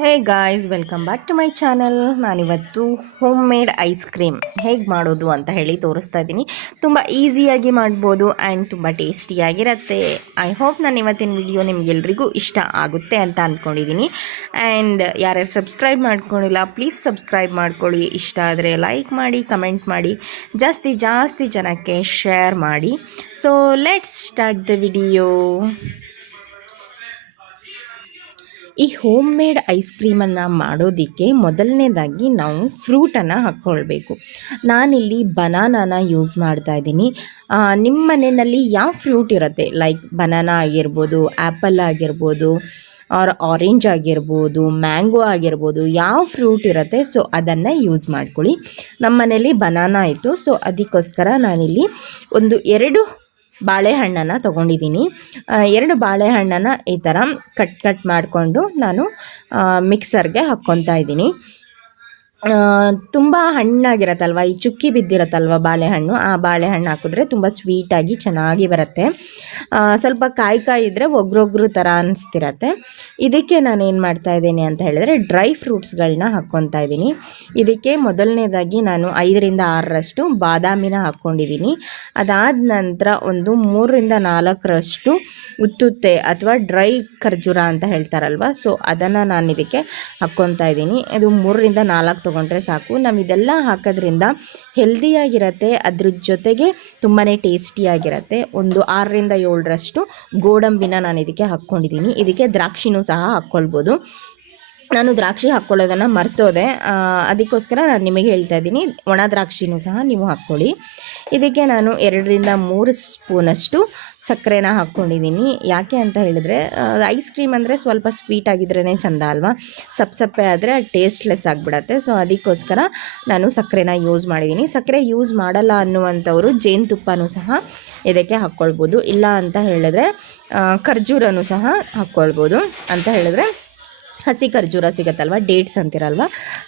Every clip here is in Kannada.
Hey guys, welcome back to my channel. ನಾನಿವತ್ತು ಹೋಮ್ ಮೇಡ್ ಐಸ್ ಕ್ರೀಮ್. ಹೇಗೆ ಮಾಡೋದು ಅಂತ ಹೇಳಿ ತೋರಿಸ್ತಾ ಇದ್ದೀನಿ. ತುಂಬ ಈಸಿಯಾಗಿ ಮಾಡ್ಬೋದು ಆ್ಯಂಡ್ ತುಂಬ ಟೇಸ್ಟಿಯಾಗಿರುತ್ತೆ. ಐ ಹೋಪ್ ನಾನು ಇವತ್ತಿನ ವಿಡಿಯೋ ನಿಮಗೆಲ್ರಿಗೂ ಇಷ್ಟ ಆಗುತ್ತೆ ಅಂತ ಅಂದ್ಕೊಂಡಿದ್ದೀನಿ ಆ್ಯಂಡ್ ಯಾರ್ಯಾರು ಸಬ್ಸ್ಕ್ರೈಬ್ ಮಾಡ್ಕೊಂಡಿಲ್ಲ, ಪ್ಲೀಸ್ ಸಬ್ಸ್ಕ್ರೈಬ್ ಮಾಡ್ಕೊಳ್ಳಿ. ಇಷ್ಟ ಆದರೆ ಲೈಕ್ ಮಾಡಿ, ಕಮೆಂಟ್ ಮಾಡಿ. ಜಾಸ್ತಿ ಜಾಸ್ತಿ ಜನಕ್ಕೆ ಶೇರ್ ಮಾಡಿ. So let's start the video ಈ ಹೋಮ್ ಮೇಡ್ ಐಸ್ ಕ್ರೀಮನ್ನು ಮಾಡೋದಕ್ಕೆ ಮೊದಲನೇದಾಗಿ ನಾವು ಫ್ರೂಟನ್ನು ಹಾಕ್ಕೊಳ್ಬೇಕು. ನಾನಿಲ್ಲಿ ಬನಾನಾನ ಯೂಸ್ ಮಾಡ್ತಾ ಇದ್ದೀನಿ. ನಿಮ್ಮ ಮನೆಯಲ್ಲಿ ಯಾವ ಫ್ರೂಟ್ ಇರುತ್ತೆ? ಲೈಕ್ ಬನಾನಾ ಆಗಿರ್ಬೋದು ಆ್ಯಪಲ್ ಆಗಿರ್ಬೋದು, ಆರ್ ಆರೆಂಜ್ ಆಗಿರ್ಬೋದು, ಮ್ಯಾಂಗೋ ಆಗಿರ್ಬೋದು, ಯಾವ ಫ್ರೂಟ್ ಇರುತ್ತೆ? ಸೊ, ಅದನ್ನು ಯೂಸ್ ಮಾಡ್ಕೊಳ್ಳಿ. ನಮ್ಮ ಮನೇಲಿ ಬನಾನಾ ಇತ್ತು. ಸೊ, ಅದಕ್ಕೋಸ್ಕರ ನಾನಿಲ್ಲಿ ಒಂದು ಎರಡು ಬಾಳೆಹಣ್ಣನ್ನು ತೊಗೊಂಡಿದ್ದೀನಿ. ಎರಡು ಬಾಳೆಹಣ್ಣನ್ನು ಈ ಥರ ಕಟ್ ಕಟ್ ಮಾಡಿಕೊಂಡು ನಾನು ಮಿಕ್ಸರ್ಗೆ ಹಾಕ್ಕೊತಾ ಇದ್ದೀನಿ. ತುಂಬ ಹಣ್ಣಾಗಿರತ್ತಲ್ವ? ಈ ಚುಕ್ಕಿ ಬಿದ್ದಿರತ್ತಲ್ವ ಬಾಳೆಹಣ್ಣು? ಆ ಬಾಳೆಹಣ್ಣು ಹಾಕಿದ್ರೆ ತುಂಬ ಸ್ವೀಟಾಗಿ ಚೆನ್ನಾಗಿ ಬರುತ್ತೆ. ಸ್ವಲ್ಪ ಕಾಯಿ ಕಾಯಿ ಇದ್ದರೆ ಒಗ್ರೊಗ್ರು ಥರ ಅನಿಸ್ತಿರತ್ತೆ. ಇದಕ್ಕೆ ನಾನು ಏನು ಮಾಡ್ತಾ ಇದ್ದೀನಿ ಅಂತ ಹೇಳಿದ್ರೆ ಡ್ರೈ ಫ್ರೂಟ್ಸ್ಗಳನ್ನ ಹಾಕ್ಕೊತಾ ಇದ್ದೀನಿ. ಇದಕ್ಕೆ ಮೊದಲನೇದಾಗಿ ನಾನು ಐದರಿಂದ ಆರರಷ್ಟು ಬಾದಾಮಿನ ಹಾಕ್ಕೊಂಡಿದ್ದೀನಿ. ಅದಾದ ನಂತರ ಒಂದು ಮೂರರಿಂದ ನಾಲ್ಕರಷ್ಟು ಉತ್ತುತ್ತೆ ಅಥವಾ ಡ್ರೈ ಖರ್ಜೂರ ಅಂತ ಹೇಳ್ತಾರಲ್ವ? ಸೊ ಅದನ್ನು ನಾನು ಇದಕ್ಕೆ ಹಾಕ್ಕೊತಾ ಇದ್ದೀನಿ. ಅದು ಮೂರರಿಂದ ನಾಲ್ಕು ತೊಗೊಂಡ್ರೆ ಸಾಕು. ನಾವು ಇದೆಲ್ಲ ಹಾಕೋದ್ರಿಂದ ಹೆಲ್ದಿಯಾಗಿರತ್ತೆ, ಅದ್ರ ಜೊತೆಗೆ ತುಂಬಾ ಟೇಸ್ಟಿಯಾಗಿರತ್ತೆ. ಒಂದು ಆರರಿಂದ ಏಳರಷ್ಟು ಗೋಡಂಬಿನ ನಾನು ಇದಕ್ಕೆ ಹಾಕ್ಕೊಂಡಿದ್ದೀನಿ ಇದಕ್ಕೆ ದ್ರಾಕ್ಷಿನೂ ಸಹ ಹಾಕ್ಕೊಳ್ಬೋದು. ನಾನು ದ್ರಾಕ್ಷಿ ಹಾಕ್ಕೊಳ್ಳೋದನ್ನು ಮರ್ತೋದೆ. ಅದಕ್ಕೋಸ್ಕರ ನಾನು ನಿಮಗೆ ಹೇಳ್ತಾ ಇದ್ದೀನಿ, ಒಣ ದ್ರಾಕ್ಷಿನೂ ಸಹ ನೀವು ಹಾಕ್ಕೊಳ್ಳಿ. ಇದಕ್ಕೆ ನಾನು ಎರಡರಿಂದ ಮೂರು ಸ್ಪೂನಷ್ಟು ಸಕ್ಕರೆನ ಹಾಕ್ಕೊಂಡಿದ್ದೀನಿ. ಯಾಕೆ ಅಂತ ಹೇಳಿದ್ರೆ ಐಸ್ ಕ್ರೀಮ್ ಅಂದರೆ ಸ್ವಲ್ಪ ಸ್ವೀಟ್ ಆಗಿದ್ರೇ ಚೆಂದ ಅಲ್ವಾ? ಸಪ್ ಸಪ್ಪೆ ಆದರೆ ಟೇಸ್ಟ್ಲೆಸ್ ಆಗಿಬಿಡತ್ತೆ. ಸೊ, ಅದಕ್ಕೋಸ್ಕರ ನಾನು ಸಕ್ಕರೆನ ಯೂಸ್ ಮಾಡಿದ್ದೀನಿ. ಸಕ್ಕರೆ ಯೂಸ್ ಮಾಡಲ್ಲ ಅನ್ನುವಂಥವರು ಜೇನುತುಪ್ಪನೂ ಸಹ ಇದಕ್ಕೆ ಹಾಕ್ಕೊಳ್ಬೋದು. ಇಲ್ಲ ಅಂತ ಹೇಳಿದ್ರೆ ಖರ್ಜೂರನೂ ಸಹ ಹಾಕ್ಕೊಳ್ಬೋದು ಅಂತ ಹೇಳಿದ್ರೆ ಹಸಿ ಖರ್ಜೂರ ಸಿಗುತ್ತಲ್ವ? ಡೇಟ್ಸ್ ಅಂತಿರಲ್ವ?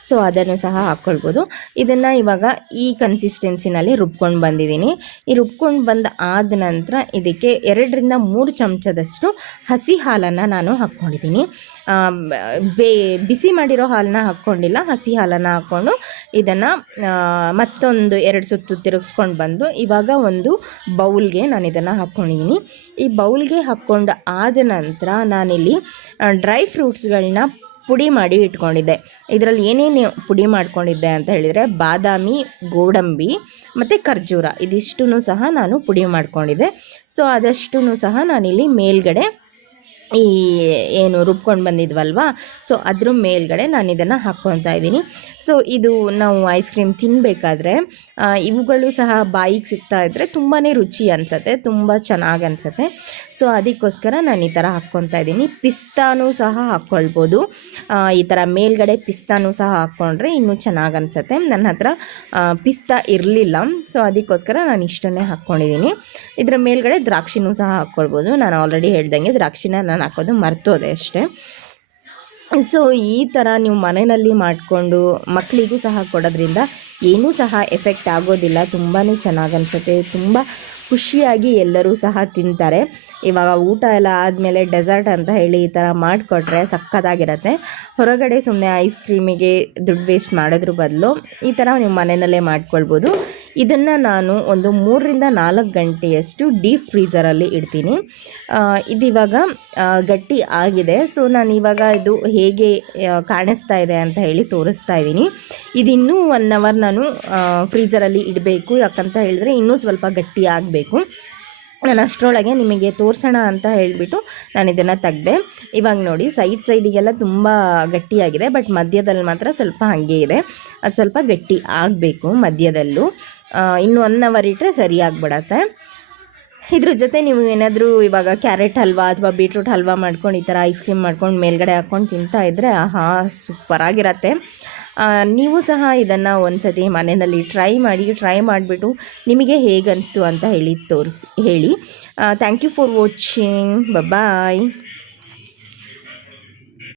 ಸೊ ಅದನ್ನು ಸಹ ಹಾಕ್ಕೊಳ್ಬೋದು ಇದನ್ನು ಇವಾಗ ಈ ಕನ್ಸಿಸ್ಟೆನ್ಸಿನಲ್ಲಿ ರುಬ್ಕೊಂಡು ಬಂದಿದ್ದೀನಿ. ಈ ರುಬ್ಕೊಂಡು ಬಂದ ಆದ ನಂತರ ಇದಕ್ಕೆ ಎರಡರಿಂದ ಮೂರು ಚಮಚದಷ್ಟು ಹಸಿ ಹಾಲನ್ನು ನಾನು ಹಾಕ್ಕೊಂಡಿದ್ದೀನಿ. ಬೇ, ಬಿಸಿ ಮಾಡಿರೋ ಹಾಲನ್ನ ಹಾಕ್ಕೊಂಡಿಲ್ಲ. ಹಸಿ ಹಾಲನ್ನು ಹಾಕ್ಕೊಂಡು ಇದನ್ನು ಮತ್ತೊಂದು ಎರಡು ಸುತ್ತು ತಿರುಗಿಸ್ಕೊಂಡು ಬಂದು ಇವಾಗ ಒಂದು ಬೌಲ್ಗೆ ನಾನು ಇದನ್ನು ಹಾಕ್ಕೊಂಡಿದ್ದೀನಿ. ಈ ಬೌಲ್ಗೆ ಹಾಕ್ಕೊಂಡು ಆದ ನಂತರ ನಾನಿಲ್ಲಿ ಡ್ರೈ ಫ್ರೂಟ್ಸ್ಗಳನ್ನ ಪುಡಿ ಮಾಡಿ ಇಟ್ಕೊಂಡಿದ್ದೆ. ಇದರಲ್ಲಿ ಏನೇನು ಪುಡಿ ಮಾಡ್ಕೊಂಡಿದ್ದೆ ಅಂತ ಹೇಳಿದರೆ ಬಾದಾಮಿ, ಗೋಡಂಬಿ ಮತ್ತು ಖರ್ಜೂರ. ಇದಿಷ್ಟು ಸಹ ನಾನು ಪುಡಿ ಮಾಡ್ಕೊಂಡಿದ್ದೆ. ಸೊ ಅದಷ್ಟು ಸಹ ನಾನಿಲ್ಲಿ ಮೇಲ್ಗಡೆ ಈ ಏನು ರುಬ್ಕೊಂಡು ಬಂದಿದ್ವಲ್ವ? ಸೊ ಅದ್ರ ಮೇಲ್ಗಡೆ ನಾನು ಇದನ್ನು ಹಾಕ್ಕೊತಾ ಇದ್ದೀನಿ. ಸೊ ಇದು ನಾವು ಐಸ್ ಕ್ರೀಮ್ ತಿನ್ನಬೇಕಾದ್ರೆ ಇವುಗಳು ಸಹ ಬಾಯಿಗೆ ಸಿಗ್ತಾ ಇದ್ದರೆ ತುಂಬಾ ರುಚಿ ಅನಿಸುತ್ತೆ, ತುಂಬ ಚೆನ್ನಾಗಿ ಅನಿಸುತ್ತೆ. ಸೊ ಅದಕ್ಕೋಸ್ಕರ ನಾನು ಈ ಥರ ಹಾಕ್ಕೊತಾ ಇದ್ದೀನಿ. ಪಿಸ್ತಾನೂ ಸಹ ಹಾಕ್ಕೊಳ್ಬೋದು. ಈ ಥರ ಮೇಲ್ಗಡೆ ಪಿಸ್ತಾನೂ ಸಹ ಹಾಕ್ಕೊಂಡ್ರೆ ಇನ್ನೂ ಚೆನ್ನಾಗಿ ಅನಿಸುತ್ತೆ. ನನ್ನ ಹತ್ರ ಪಿಸ್ತಾ ಇರಲಿಲ್ಲ. ಸೊ ಅದಕ್ಕೋಸ್ಕರ ನಾನು ಇಷ್ಟನ್ನೇ ಹಾಕ್ಕೊಂಡಿದ್ದೀನಿ. ಇದರ ಮೇಲ್ಗಡೆ ದ್ರಾಕ್ಷಿನೂ ಸಹ ಹಾಕ್ಕೊಳ್ಬೋದು. ನಾನು ಆಲ್ರೆಡಿ ಹೇಳ್ದಂಗೆ ದ್ರಾಕ್ಷಿನ ನಾನು ಹಾಕೋದು ಮರ್ತೋದೆ ಅಷ್ಟೇ. ಸೊ ಈ ಥರ ನೀವು ಮನೆಯಲ್ಲಿ ಮಾಡಿಕೊಂಡು ಮಕ್ಕಳಿಗೂ ಸಹ ಕೊಡೋದ್ರಿಂದ ಏನೂ ಸಹ ಎಫೆಕ್ಟ್ ಆಗೋದಿಲ್ಲ. ತುಂಬಾ ಚೆನ್ನಾಗಿ ಅನಿಸುತ್ತೆ. ತುಂಬ ಖುಷಿಯಾಗಿ ಎಲ್ಲರೂ ಸಹ ತಿಂತಾರೆ. ಇವಾಗ ಊಟ ಎಲ್ಲ ಆದಮೇಲೆ ಡೆಸರ್ಟ್ ಅಂತ ಹೇಳಿ ಈ ಥರ ಮಾಡಿಕೊಟ್ರೆ ಸಕ್ಕತ್ತಾಗಿರುತ್ತೆ ಹೊರಗಡೆ ಸುಮ್ಮನೆ ಐಸ್ ಕ್ರೀಮಿಗೆ ದುಡ್ಡು ವೇಸ್ಟ್ ಮಾಡೋದ್ರ ಬದಲು ಈ ಥರ ನೀವು ಮನೆಯಲ್ಲೇ ಮಾಡ್ಕೊಳ್ಬೋದು. ಇದನ್ನು ನಾನು ಒಂದು ಮೂರರಿಂದ ನಾಲ್ಕು ಗಂಟೆಯಷ್ಟು ಡೀಪ್ ಫ್ರೀಸರಲ್ಲಿ ಇಡ್ತೀನಿ. ಇದಿವಾಗ ಗಟ್ಟಿ ಆಗಿದೆ. ಸೊ, ನಾನು ಇವಾಗ ಇದು ಹೇಗೆ ಕಾಣಿಸ್ತಾ ಇದೆ ಅಂತ ಹೇಳಿ ತೋರಿಸ್ತಾ ಇದ್ದೀನಿ. ಇದಿನ್ನೂ ಒನ್ ಅವರ್ ನಾನು ಫ್ರೀಸರಲ್ಲಿ ಇಡಬೇಕು. ಯಾಕಂತ ಹೇಳಿದ್ರೆ ಇನ್ನೂ ಸ್ವಲ್ಪ ಗಟ್ಟಿ ಆಗಬೇಕು. ನಾನು ಅಷ್ಟರೊಳಗೆ ನಿಮಗೆ ತೋರಿಸೋಣ ಅಂತ ಹೇಳಿಬಿಟ್ಟು ನಾನು ಇದನ್ನು ತೆಗೆದೆ. ಇವಾಗ ನೋಡಿ, ಸೈಡ್ ಸೈಡಿಗೆಲ್ಲ ತುಂಬ ಗಟ್ಟಿಯಾಗಿದೆ ಬಟ್ ಮಧ್ಯದಲ್ಲಿ ಮಾತ್ರ ಸ್ವಲ್ಪ ಹಾಗೆ ಇದೆ. ಅದು ಸ್ವಲ್ಪ ಗಟ್ಟಿ ಆಗಬೇಕು ಮಧ್ಯದಲ್ಲೂ. ಇನ್ನು ಒನ್ ಅವರ್ ಇಟ್ಟರೆ ಸರಿಯಾಗಿಬಿಡತ್ತೆ ಇದ್ರ ಜೊತೆ ನೀವು ಏನಾದರೂ ಇವಾಗ ಕ್ಯಾರೆಟ್ ಹಲ್ವಾ ಅಥವಾ ಬೀಟ್ರೂಟ್ ಹಲ್ವಾ ಮಾಡ್ಕೊಂಡು ಈ ಥರ ಐಸ್ ಕ್ರೀಮ್ ಮಾಡ್ಕೊಂಡು ಮೇಲ್ಗಡೆ ಹಾಕ್ಕೊಂಡು ತಿಂತಾ ಇದ್ದರೆ ಆಹಾ ಸೂಪರಾಗಿರತ್ತೆ ನೀವು ಸಹ ಇದನ್ನು ಒಂದು ಸತಿ ಮನೆಯಲ್ಲಿ ಟ್ರೈ ಮಾಡಿ ಟ್ರೈ ಮಾಡಿಬಿಟ್ಟು ನಿಮಗೆ ಹೇಗೆ ಅನಿಸ್ತು ಅಂತ ಹೇಳಿ ತೋರಿಸಿ, ಹೇಳಿ. Thank you for watching bye